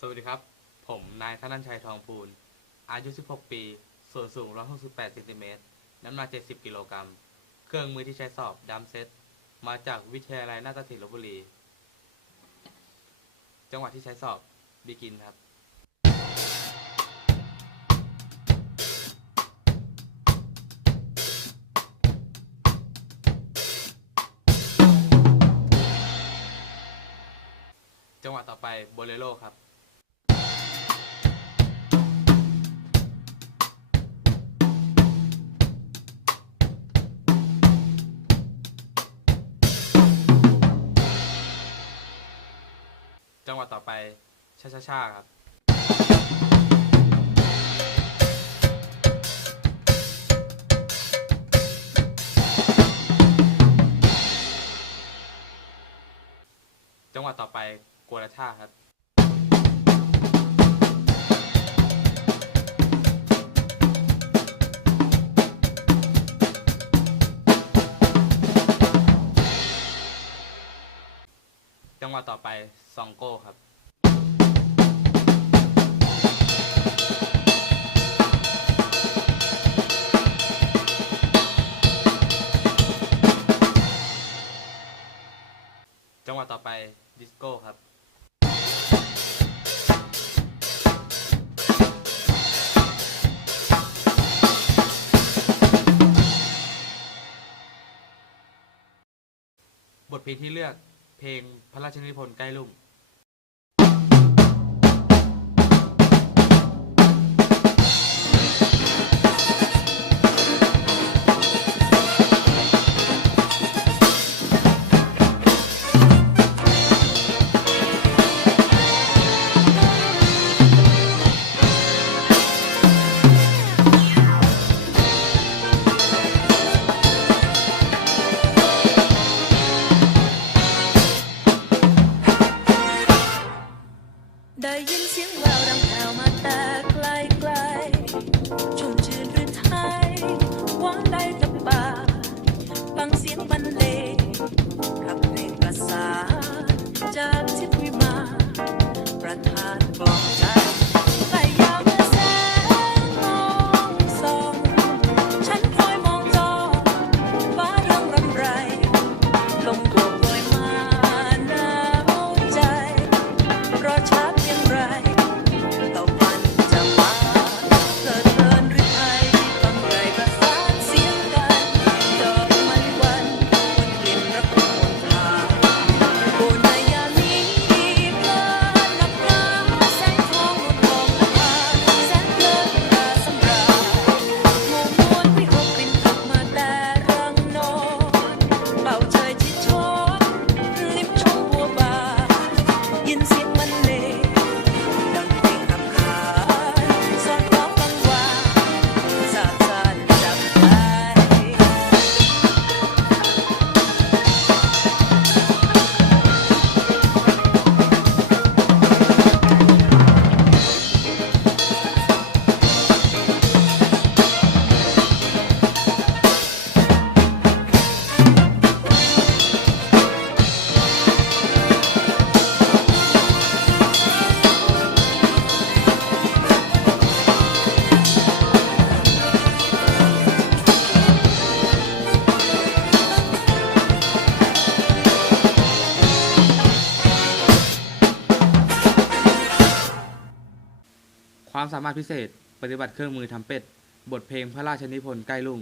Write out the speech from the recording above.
สวัสดีครับ ผมนายธนันชัยทองพูลอายุ 16 ปี ส่วนสูง 168เซนติเมตร น้ำหนัก 70 กิโลกรัม เครื่องมือที่ใช้สอบดัมเซต มาจากวิทยาลัยนาฏศิลป์ลพบุรี จังหวัดที่ใช้สอบบีกินครับ จังหวัดต่อไปโบเลโรครับ จังหวัดต่อไปชาชาชาครับ จังหวัดต่อไปกัวราชาครับ จังหวัดต่อไปซองโก้ครับจังหวัดต่อไปดิสโก้ครับ บทเพลงที่เลือก เพลงพระราชนิพนธ์ใกล้ลุ่ม ได้ยินเสียงแววดังแผ่วมาแต่ไกลไกลๆชุม ความสามารถพิเศษ ปฏิบัติเครื่องมือทำเป็ด บทเพลงพระราชนิพนธ์ใกล้ลุ่ง